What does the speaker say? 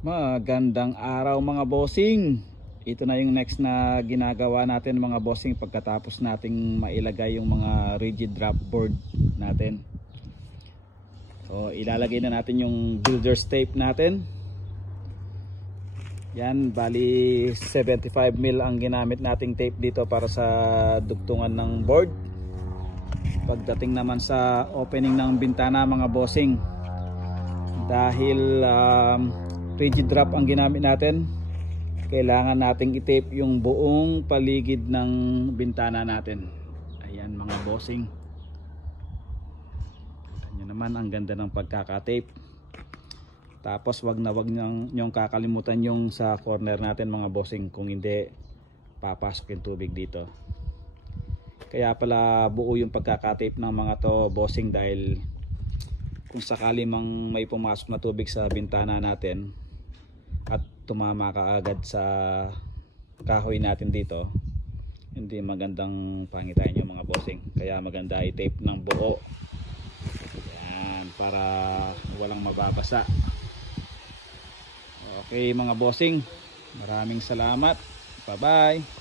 Magandang araw mga bossing. Ito na yung next na ginagawa natin mga bossing pagkatapos nating mailagay yung mga rigid drop board natin. So ilalagay na natin yung builder's tape natin. Yan, bali 75 mil ang ginamit nating tape dito para sa dugtungan ng board. Pagdating naman sa opening ng bintana mga bossing, dahil rigid drop ang ginamit natin, kailangan nating i-tape yung buong paligid ng bintana natin. Ayan mga bossing, ayan naman, ang ganda ng pagkaka-tape. Tapos wag nyong kakalimutan yung sa corner natin mga bossing, kung hindi papasok yung tubig dito. Kaya pala buo yung pagkaka-tape ng mga to bossing, dahil kung sakali mang may pumasok na tubig sa bintana natin at tumama ka agad sa kahoy natin dito, hindi magandang pangitain yung mga bossing. Kaya maganda i-tape ng buo. Yan, para walang mababasa. Okay mga bossing, maraming salamat. Bye bye.